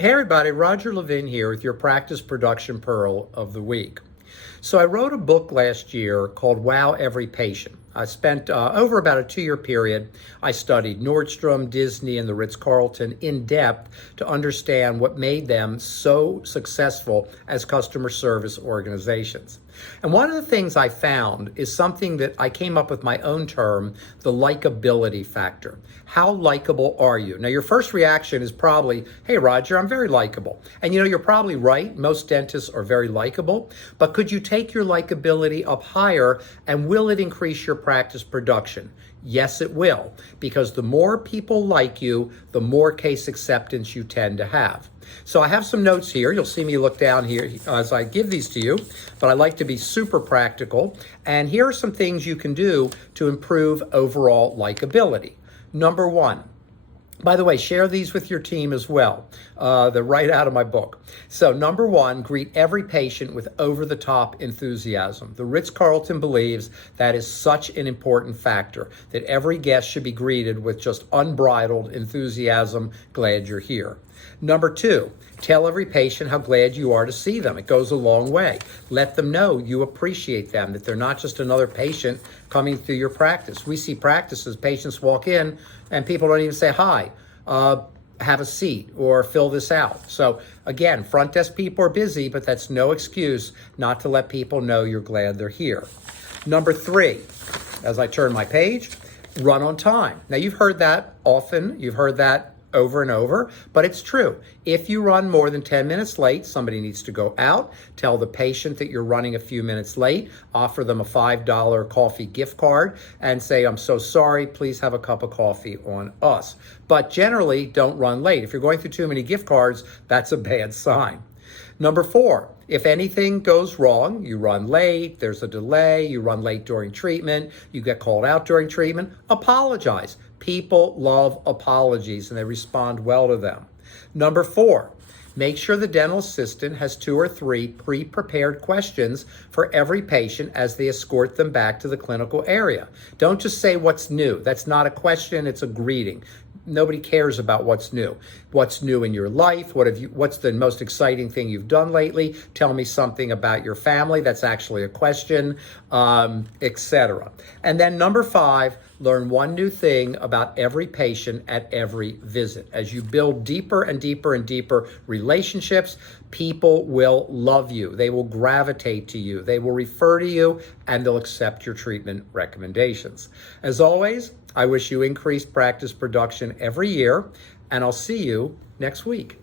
Hey everybody, Roger Levin here with your Practice Production Pearl of the Week. So I wrote a book last year called Wow Every Patient. I spent over about a 2-year period. I studied Nordstrom, Disney, and the Ritz-Carlton in depth to understand what made them so successful as customer service organizations. And one of the things I found is something that I came up with my own term, the likability factor. How likable are you? Now, your first reaction is probably, hey, Roger, I'm very likable. And you're probably right. Most dentists are very likable. But could you take your likability up higher, and will it increase your practice production? Yes, it will, because the more people like you, the more case acceptance you tend to have. So I have some notes here. You'll see me look down here as I give these to you, but I like to be super practical. And here are some things you can do to improve overall likability. Number one, by the way, share these with your team as well. They're right out of my book. So number one, greet every patient with over-the-top enthusiasm. The Ritz-Carlton believes that is such an important factor, that every guest should be greeted with just unbridled enthusiasm. Glad you're here. Number two, tell every patient how glad you are to see them. It goes a long way. Let them know you appreciate them, that they're not just another patient coming through your practice. We see practices, patients walk in and people don't even say hi, have a seat, or fill this out. So again, front desk people are busy, but that's no excuse not to let people know you're glad they're here. Number three, as I turn my page, run on time. Now you've heard that often, you've heard that over and over, but it's true. If you run more than 10 minutes late, somebody needs to go out, tell the patient that you're running a few minutes late, offer them a $5 coffee gift card, and say, I'm so sorry, please have a cup of coffee on us. But generally, don't run late. If you're going through too many gift cards, that's a bad sign. Number four, if anything goes wrong, you run late, there's a delay, you run late during treatment, you get called out during treatment, apologize. People love apologies and they respond well to them. Number four, make sure the dental assistant has 2 or 3 pre-prepared questions for every patient as they escort them back to the clinical area. Don't just say what's new. That's not a question, it's a greeting. Nobody cares about what's new. What's new in your life? What's the most exciting thing you've done lately? Tell me something about your family. That's actually a question, etc. And then number 5, learn one new thing about every patient at every visit. As you build deeper and deeper and deeper relationships, people will love you. They will gravitate to you. They will refer to you, and they'll accept your treatment recommendations. As always, I wish you increased practice production every year, and I'll see you next week.